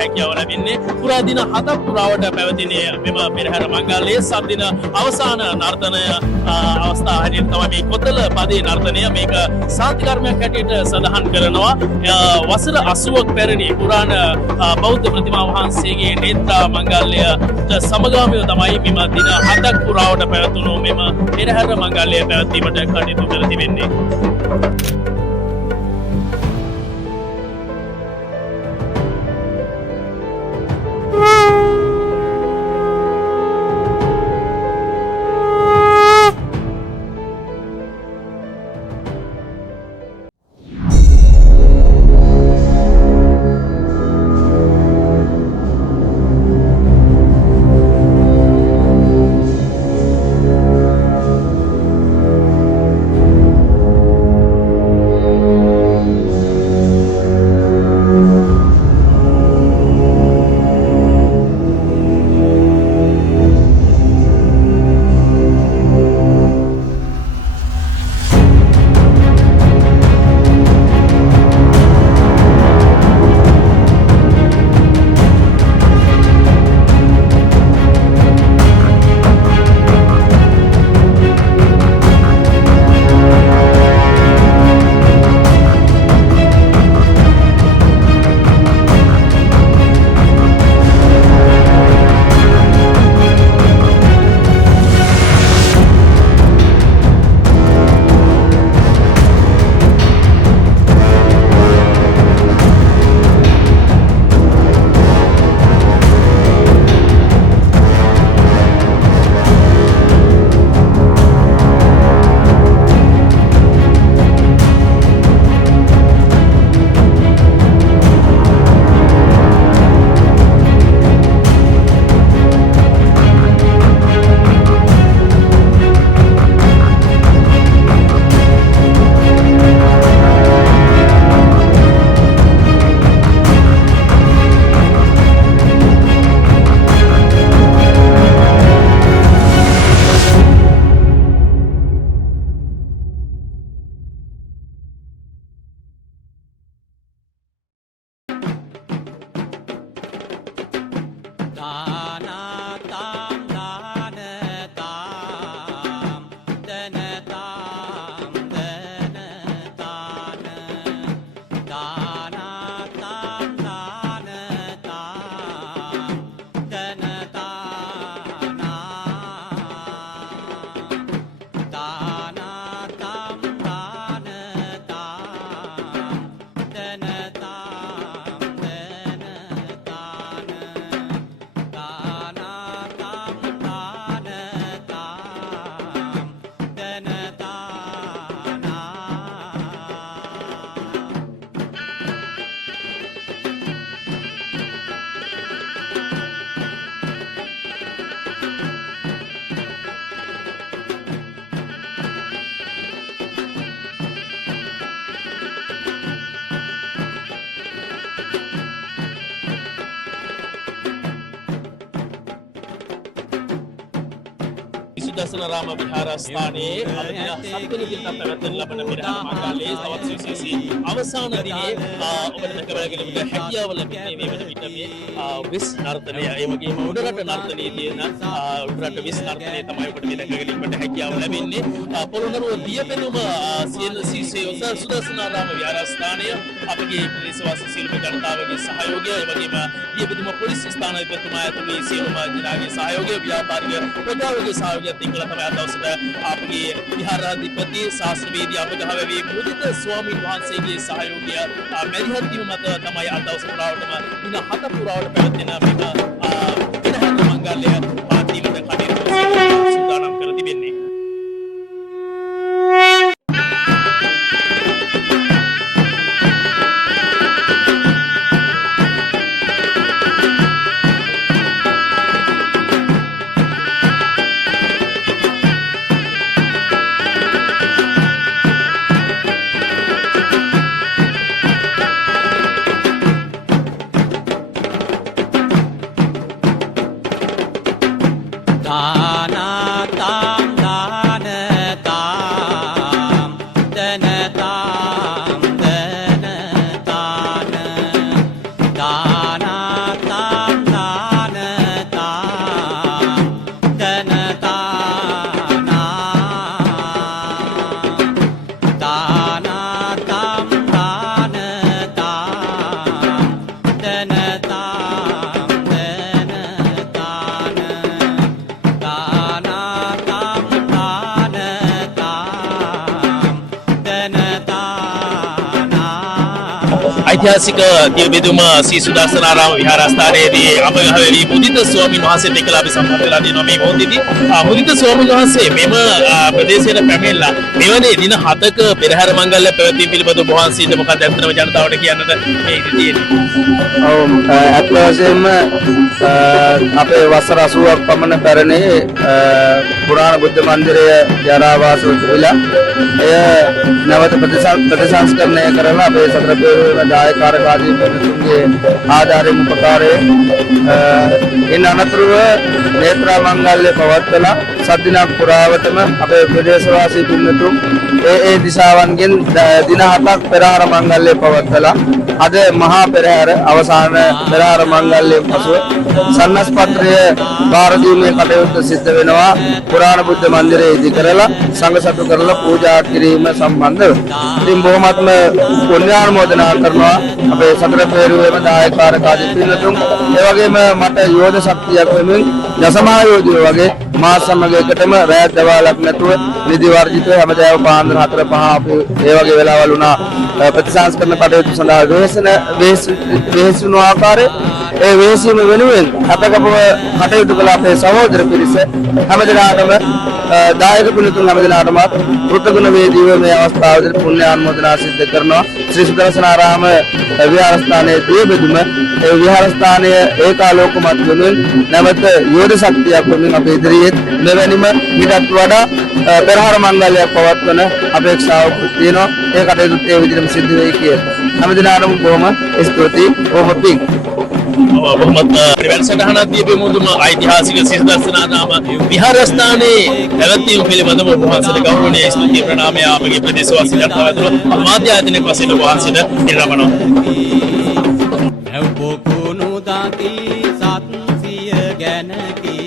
හැකියාව ලැබෙන්නේ. පුරා දින 7ක් පුරාවට පැවතින මෙම පෙරහැර මංගල්‍යයේ සම්දින අවසාන නර්තනය අවස්ථාව හැටියට තමයි මේ කොතල පදේ නර්තනය මේක සාන්ති කර්මයක් හැටියට සඳහන් කරනවා. වසර 80ක් පැරණි පුරාණ බෞද්ධ ප්‍රතිමා වහන්සේගේ නේත්‍රා මංගල්‍යයට සමගාමීව තමයි මෙම දින 7ක් පුරාවට පැවතුණු මෙම පෙරහැර මංගල්‍යය පැවැත්වීමට කටයුතු කර තිබෙන්නේ. දසනරාම විහාරස්ථානයේ සත්වෙනි දිනට පැවැත්වෙන ලබන පෙරහැර මංගල්‍යයේ තවත් සුවිශේෂී අවසාන දිනේ ඔබට දැක බලගැනීමට හැකියාව ලැබෙන්නේ මේ වන විට මේ විස් නර්තනය ඒ වගේම උඩරට නර්තනයේ තියෙන උඩරට විස් නර්තනය තමයි ඔබට මේ දැක ගැනීමට හැකියාව ලැබෙන්නේ. පොළොන්නරුව දියපෙනුම සුදසනාරාම විහාරස්ථානය අපගේ ප්‍රදේශවාසී සියලුම ජනතාවගේ සහයෝගය ඒ වගේම දියපෙනුම පොලිස් ස්ථානාධිපතිතුමා ඇතුළු සියලුම ජනතාවගේ සහයෝගය ව්‍යාපාරික ප්‍රජාවගේ සහයෝගය තිකලා තමයි අද දවසට අපගේ විහාරාධිපති ශාස්ත්‍රවේදී අපගහවැවේ මුදිත ස්වාමීන් වහන්සේගේ සහයෝගය මැදිහත් වීම මත තමයි අද දවස පුරාවටම දින 7 පුරාවට පැවැත්වෙන මෙම පෙරහැර මංගල්‍ය පාදීමට කටයුතු සූදානම් කර තිබෙන්නේ. දාන ඓතිහාසික දියබෙදුම ශ්‍රී සුදර්ශනාරාම විහාරස්ථානයේදී අමගහවෙලි මුදිත ස්වාමීන් වහන්සේත් එක්කලා අපි සම්බන්ධ වෙලා දිනවා මේ මොහොතේදී. මුදිත ස්වාමීන් වහන්සේ මෙම ප්‍රදේශයට පැමිණලා මෙවැනි දින 7ක පෙරහැර මංගල්‍ය පැවැත්වීම පිළිබඳව වහන්සේට මොකක්ද ඇත්තටම ජනතාවට කියන්නට මේ ඉති තියෙන්නේ? ඔව් ඇත්ත වශයෙන්ම අපේ වසර 80ක් පමණ පැරණි පුරාණ බුද්ධ මන්දිරය ජරාවාසව තිබිලා එය නැවත ප්‍රතිසංස්කරණය කරලා අපේ සතර පෙරහර දායකාරක ආදී ප්‍රතිතුන්ගේ ආධාරයෙන් උපකාරයෙන් ඉන් අනතුරුව නේත්‍රා මංගල්‍ය පවත්වලා සද්දිනක් පුරාවටම අපේ ප්‍රදේශවාසී පින්නතුන් ඒ දිශාවන්ගෙන් දින 7ක් පෙරහර මංගල්‍ය පවත්වලා අද මහා පෙරහැර අවසාන පෙරහර මංගල්‍යයෙන් පසුව සන්නස්පත්‍රය බාර දීමේ කටයුත්ත සිද්ධ වෙනවා. පුරාණ බුද්ධ මන්දිරය ඉදි කරලා සංඝ සතු කරලා පූජා කිරීම සම්බන්ධව. ඉතින් බොහොමත්ම පුණ්‍යානුමෝදනා කරනවා අපේ සතර පෙරහරේම දායකාරක ආදී පින්නතුන්. ඒ වගේම මට යෝධ ශක්තියක් වෙමින් දසමහා යෝධයෝ වගේ මා සමග එකටම රැය දවාලක් නැතුව නිදි වර්ජිතව හැමදාම පාන්දර 4-5 අපි ඒ වගේ වෙලාවල් වුණා ප්‍රතිසංස්කරණ කටයුතු සඳහා වෙහෙසුණු ආකාරය ඒ වෙහෙසීම වෙනුවෙන් අපකපව කටයුතු කළ අපේ සහෝදර පිරිස හැමදෙනාටම දායක පිළිතුරු හැමදෙනාටම කෘතගුණ වේදීව මේ අවස්ථාවේදී පුණ්‍ය ආනුමෝදනා සිද්ධ කරනවා. ශ්‍රී සුදර්ශනාරාම විහාරස්ථානයේ දියබෙදුම ඒ විහාරස්ථානය ඒකාලෝකමත් වෙනුවෙන් නැවත යෝධ ශක්තියක් වෙනුවෙන් අපේ ඉදිරියේ මෙවැනිම ඊටත් වඩා පෙරහර මංගල්‍යයක් පවත්වන අපේක්ෂාවක් තියෙනවා. ඒ කටයුතු ඒ විදිහටම සිද්ධ වෙයි කියලා. හැමදෙනාටම බොහොම ස්තුතියි. බොහොම පිං. බොහොමත් වැඩසටහනක් දියබෙමුදුම ඓතිහාසික ශ්‍රී සුදර්ශනාරාම විහාරස්ථානයේ පැවැත්වීම පිළිබඳව වහන්සේට ගෞරවනීය ස්තුති ප්‍රණාමය අපගේ ප්‍රදේශවාසී ජනතාවට මාධ්‍ය ආයතනයේ වශයෙන් වහන්සේට නිරමනවා. නැව්පොකුණු දාති සත්සිය ගැනකි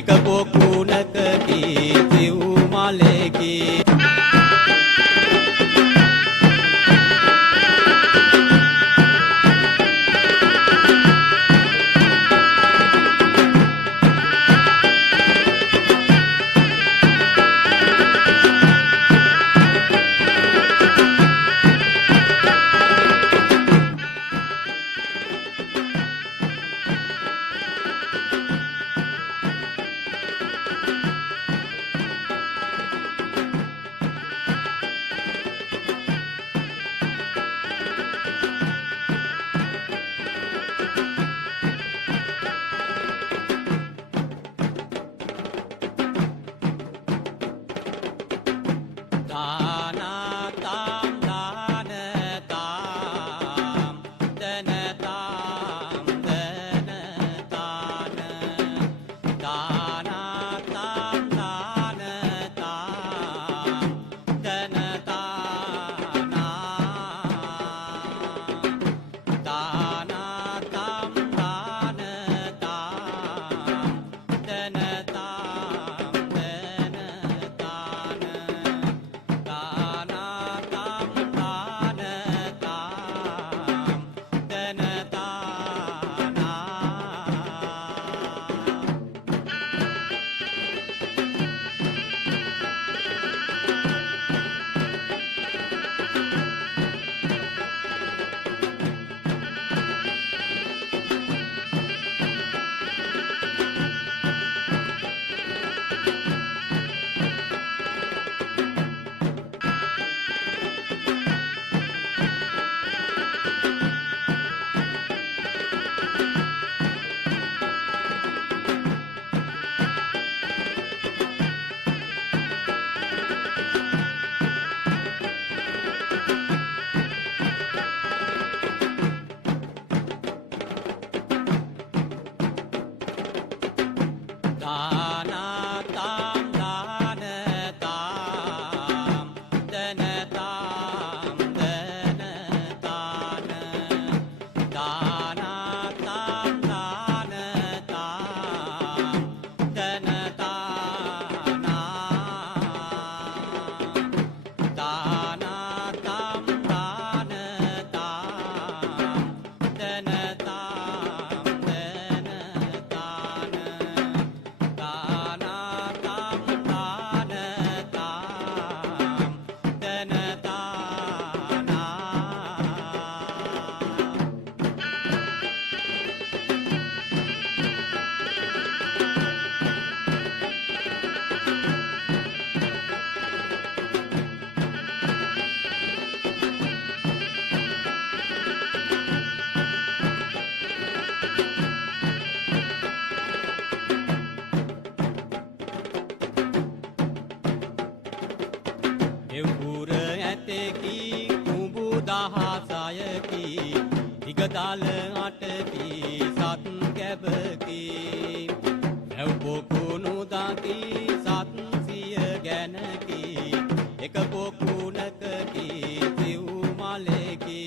එක පොකුණකකි සිව් මලෙකි එව්පුර ඇතකි කුඹු දහසයකි දිගදල අටකි සත් කැබකි ඇව්පොකුණු දකි සත් සිය ගැනකි එක පොකුණකකි සිව් මලෙකි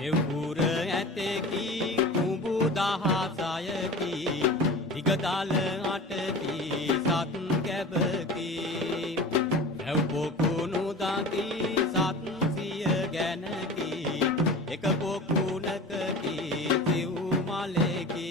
එව්පුර ඇතකි කුඹු දහසයකි දිගදල අටකි සත් කැබකි ඇව්පොකුණු දකි සත් සිය ගැනකි එක පොකුණකකි සිව් මලෙකි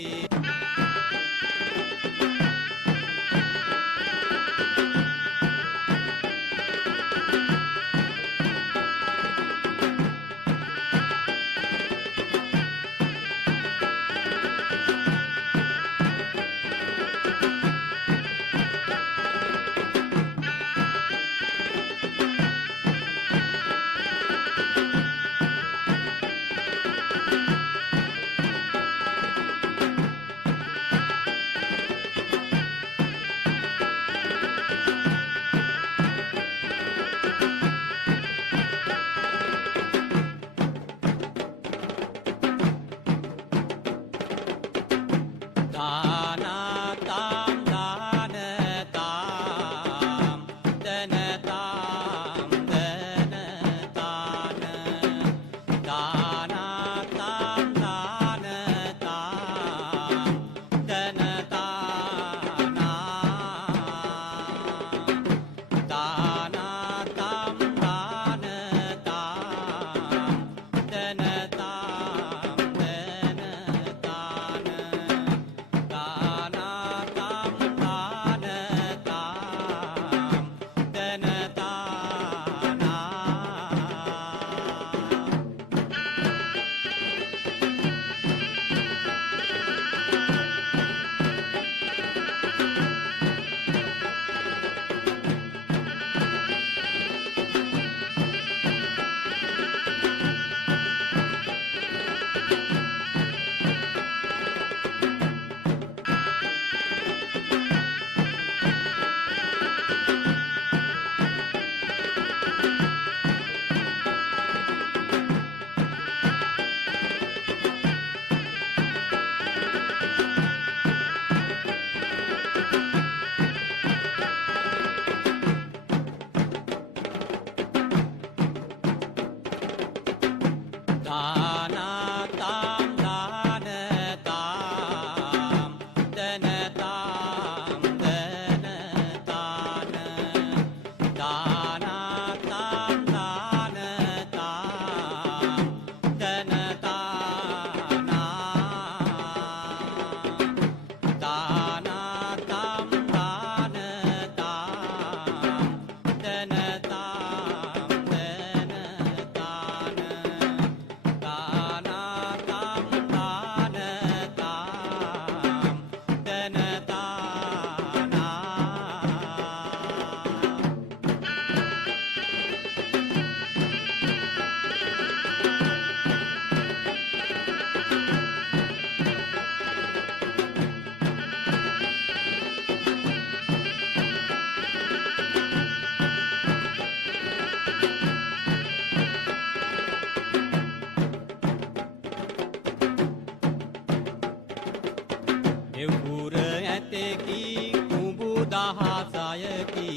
දහසයකි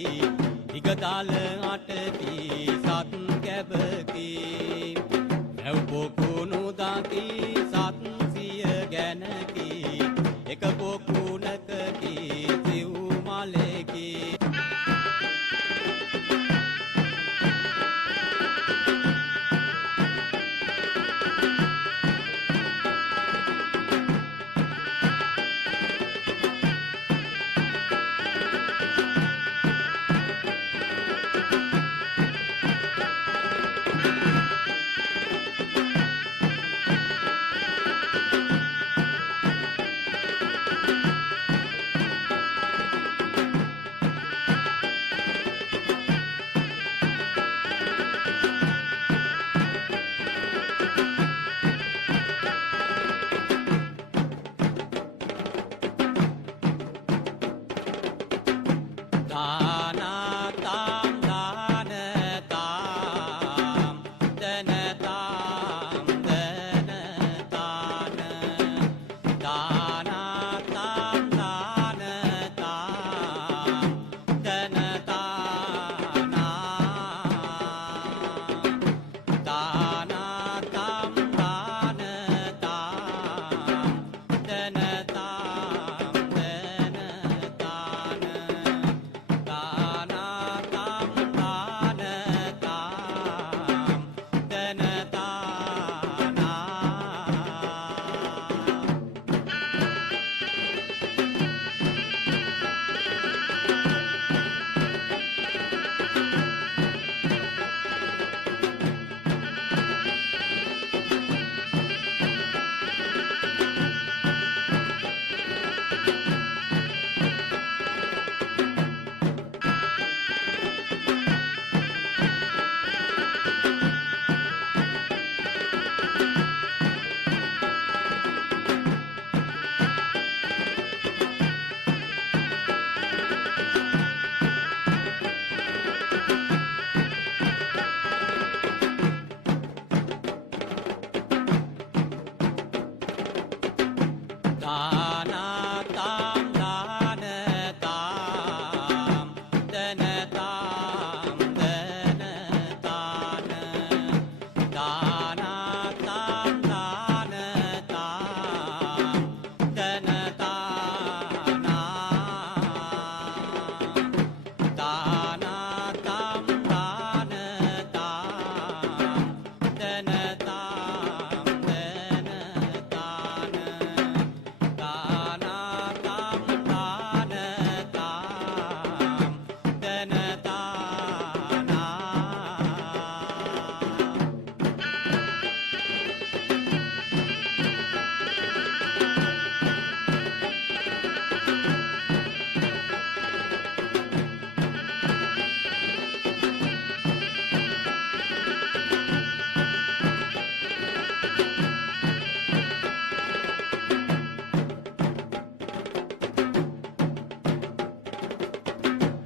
දිගදල අටකි සත් කැබකි නැව්පොකුණු දකි සත්සිය ගැනකි එක පොකුණකකි සිව් මලෙකි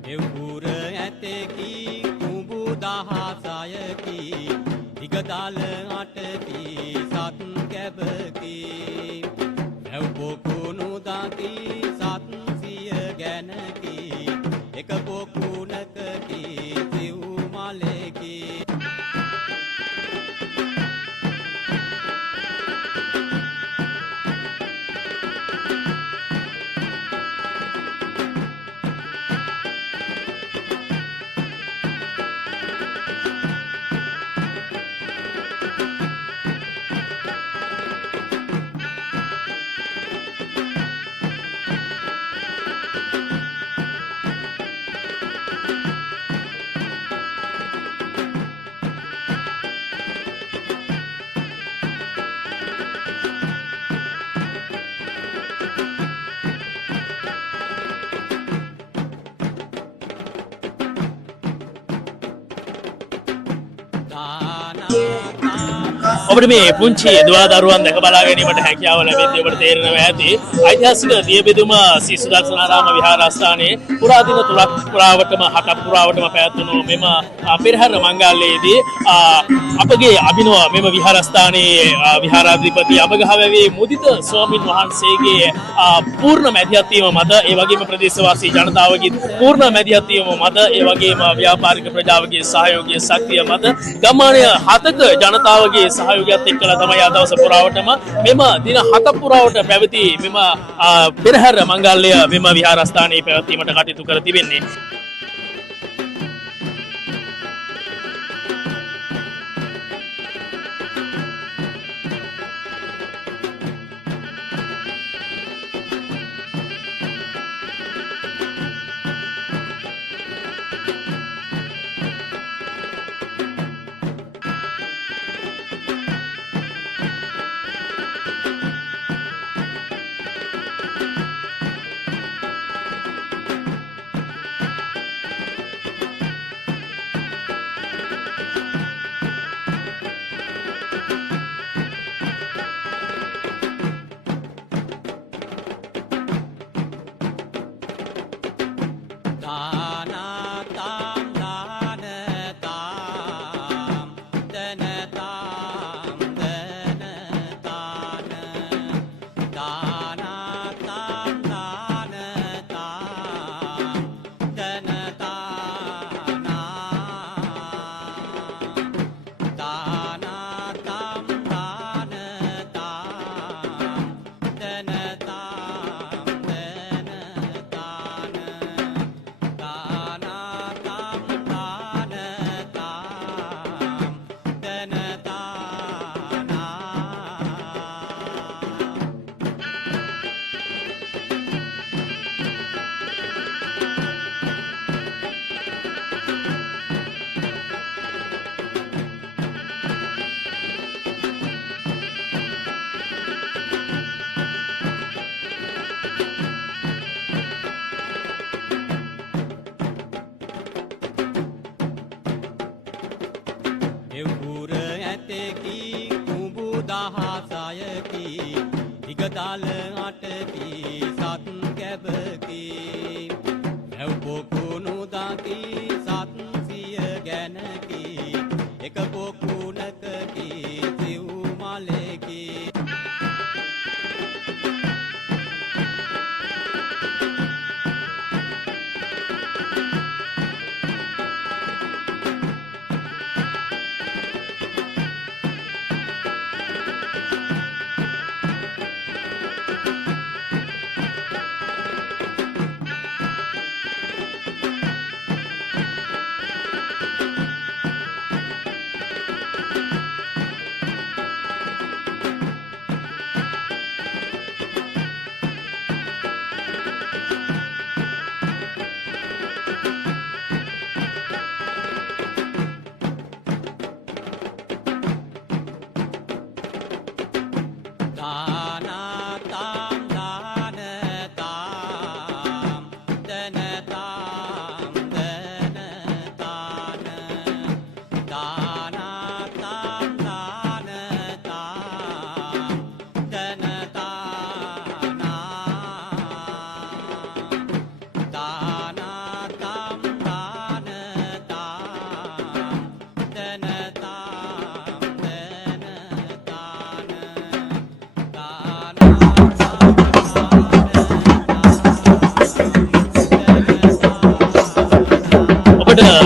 එව්පුර ඇතකි කුඹු දහසයකි දිගදල අටකි සත් කැබකි නැව්පොකුණු දකි සත්සිය ගැනකි එක පොකුණකකි සිව් මලෙකි ඔබට මේ පුංචි දුවා දරුවන් දැක බලා ගැනීමට හැකියාව ලැබෙද්දී ඔබට තේරෙනවා ඇති ඓතිහාසික දියබෙදුම ශ්‍රී සුදර්ශනාරාම විහාරස්ථානයේ පුරාදින 3ක් පුරාවටම 7ක් පුරාවටම පැවැත්වුණු මෙම පෙරහැර මංගල්‍යයේදී අපගේ අභිනව මෙම විහාරස්ථානයේ විහාරාධිපති අබගහවැවේ මුදිත ස්වාමින් වහන්සේගේ පූර්ණ මැදිහත් වීම මත ඒ වගේම ප්‍රදේශවාසී ජනතාවගේ පූර්ණ මැදිහත් වීම මත ඒ වගේම ව්‍යාපාරික ප්‍රජාවගේ සහයෝගය ශක්තිය මත ගම්මානය 7ක ජනතාවගේ සහයෝගයත් එක්කලා තමයි අද දවස පුරාවටම මෙම දින 7 පුරාවට පැවති මෙම පෙරහැර මංගල්‍ය මෙම විහාරස්ථානයේ පැවැත්වීමට කටයුතු කර තිබෙන්නේ. දල අටකි සත් කැබකි නැව්පොකුණු දකි සත්සිය ගැනකි එක පොකුණකකි සිව් මලෙකි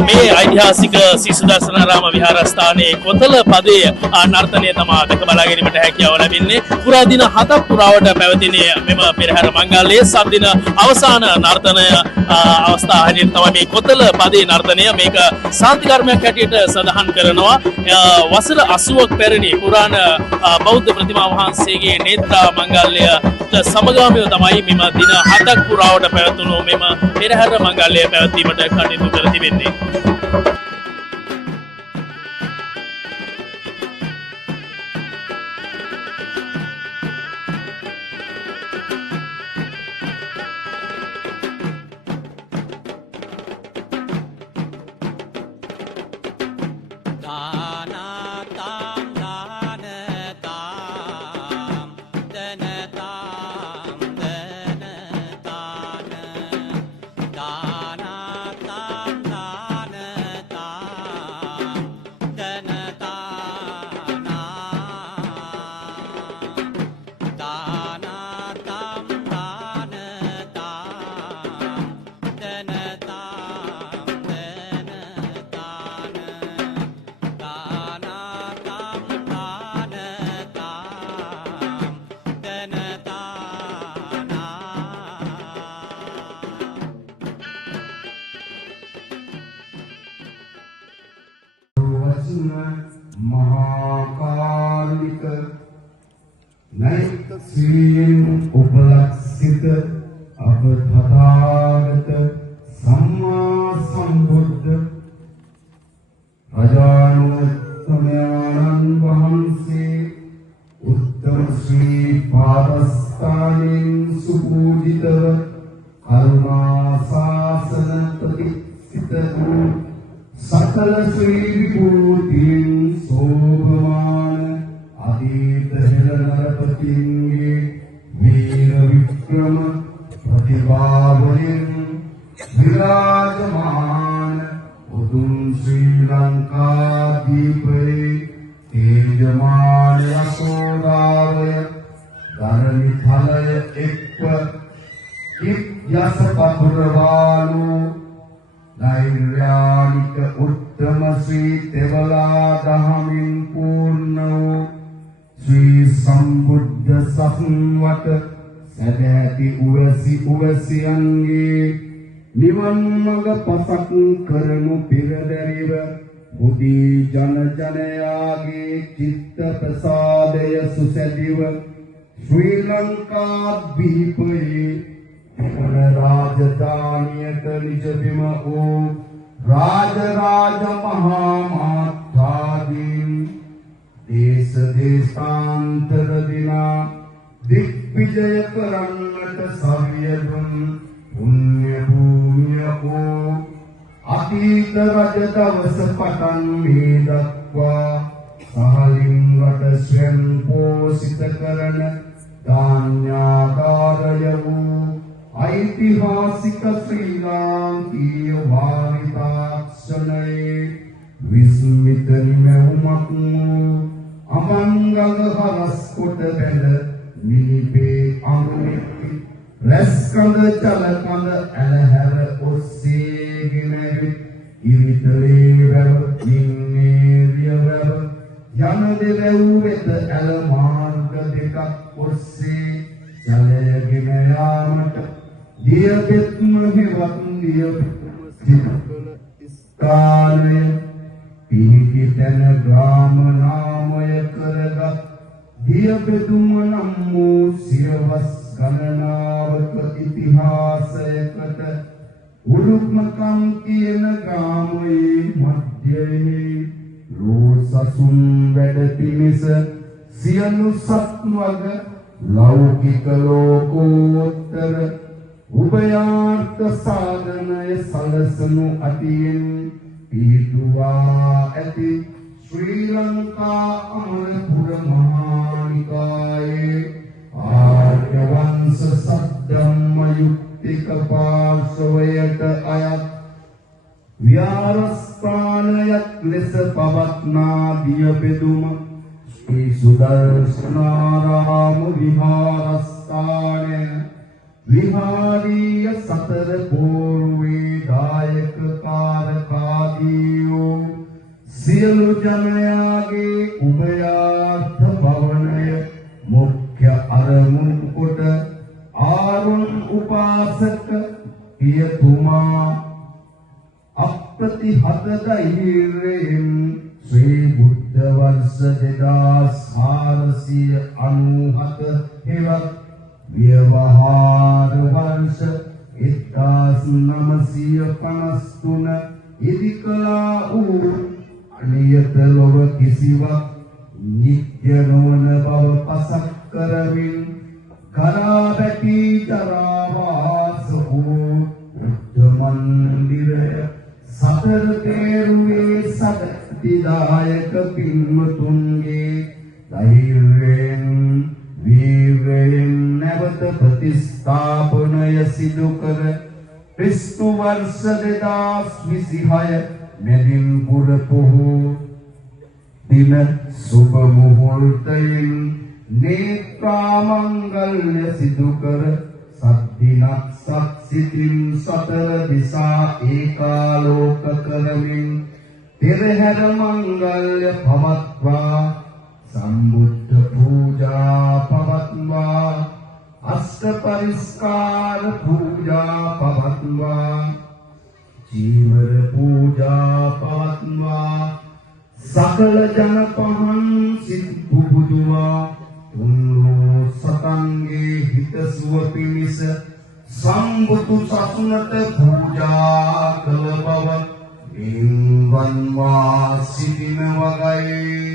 මේ ඓතිහාසික ශ්‍රී සුදර්ශනාරාම විහාරස්ථානයේ කොතල පදයේ නර්තනය තමා දැක බලා ගැනීමට හැකියාව ලැබෙන්නේ. පුරා දින 7ක් පුරාවට පැවතින මෙම පෙරහැර මංගල්‍යයේ සත් දින අවසාන නර්තනය අවස්ථාව හැටියට තමයි මේ කොතල පදයේ නර්තනය මේක ශාන්ති කර්මයක් හැටියට සඳහන් කරනවා. වසර 80ක් පැරණි පුරාණ බෞද්ධ ප්‍රතිමා වහන්සේගේ නේත්‍රා මංගල්‍යයට සමගාමීව තමයි මෙම දින 7ක් පුරාවට පැවතුණු මෙම පෙරහැර මංගල්‍යය පැවැත්වීමට කටයුතු කර තිබෙන්නේ. දාන උපලක්ෂිත අවතථාගත සම්මා සම්බුද්ධ රජානුත්තමයන්න් වහන්සේ උත්තම ශ්‍රී පාදස්ථානෙන් සුපූජිතව කරුණා ශාසන ප්‍රතිස්ථිත වූ සකල ශ්‍රී විභූතින් සෝභමාන අදීත හෙළනරපතින්ගේ වීර වික්‍රම ප්‍රතිභාවයෙන් විරාජමාන උතුම් ශ්‍රී ලංකාදීපයේ තේජමාන යශෝදාවය ධර්මිතලය එක්ව යස පතුරවාලු නෛර්යානික උත්තම ශ්‍රී තෙවලා දහමින් පූර්ණ වූ ශ්‍රී සම්බුද්ධ සසුන්වට සැදැහැති උවැසියන්ගේ නිවන් මඟ පසක් කරනු පිරදැරිව බුද්ධි ජනයාගේ චිත්ත ප්‍රසාදය සුසැදිව ශ්‍රී ලංකා දීපයේ රාජධානියට නිජබිම වූ රාජ මහා මාත්‍යාදීන් දේශ දේශාන්තර දිනා දිග්විජය කරන්නට සවියදුන් පුණ්‍ය භූමිය වූ අතීත රජ දවස පටන් මේ දක්වා සහලින් රට ස්වයං පෝෂිත කරන ධාන්‍යාගාරය වූ ऐतिहासिक श्रीलांकीय वारिताक्षणये विस्मित निमेउमक अमंगल हरस्कोट बेल निलिपे अंगुलिपि रस्कंद चलकंद अलहर उस्सेगिनेवि इरितले वेव निन्नेरिय वेव जनदेवेउ वेत अल मार्ग දෙකක් ඔස්සේ ජලයගෙන යාමට දියබෙත්ම හෙවත් දියබෙත්ම ස්ථානය පිහිටි තැන ග්‍රාම නාමය කරගත් දියබෙතුම නම් වූ සියවස් ගණනාවක ඉතිහාසයකට උරුක්මකම් කියන ග්‍රාමයේ මධ්‍යයේ රෝසසුන් වැඩ පිණිස සියලු සත්වග ලෞකික ලෝකෝත්තර උභයාර්ථ සාධනය සලසනු අතියෙන් පිහිටුවා ඇති ශ්‍රී ලංකා අමරපුර මහානිකායේ ආර්ය වංශ සද්ධම්ම යුක්තික පාර්ශවයට අයත් විහාරස්ථානයක් ලෙස පවත්නා දියබෙදුම श्री सुदर्शनाराम विहारस्थान विहारीय सतर पूर्वे दायक कारकादियो सियलु जनयागे उभयार्थ भवनय मुख्य अरमुन කොට ආරුන් උපාසක පියතුමා අප්‍රතිහත ධෛර්යයෙන් श्री बुद्ध वर्ष 2497 हेवत व्यवहार वर्ष 1953 ඉදිකලා වූ අනියත ලොව කිසිවක් නිත්‍ය නොවන බව පසක් කරමින් කරා බැටි ජරාවාස වූ බුද්ධ මන්දිරය සතර තේරුවේ සදතිදායක පින්වතුන්ගේ ධෛර්යයෙන් වීර්යයෙන් නැවත ප්‍රතිස්ථාපනය සිදු කර ක්‍රිස්තු වර්ෂ 2026 මෙදින් පුර පොහෝ දින සුබ මුහුර්තයෙන් නේත්‍රාමංගල්‍ය සිදු කර සත්දිනක් සත්සිතින් සතර දිසා ඒකාලෝක කරමින් පෙරහැර මංගල්‍ය පවත්වා සම්බුද්ධ පූජා පවත්වා අෂ්ට පරිස්කාර පූජා පවත්වා ජීවර පූජා පවත්වා සකල ජන පහන් සිත් පුබුදුවා තුන්ලෝ සතන්ගේ හිතසුව පිණිස සම්බුදු සසුනට පූජා කළ බව නිවන්වා සිටින වගයි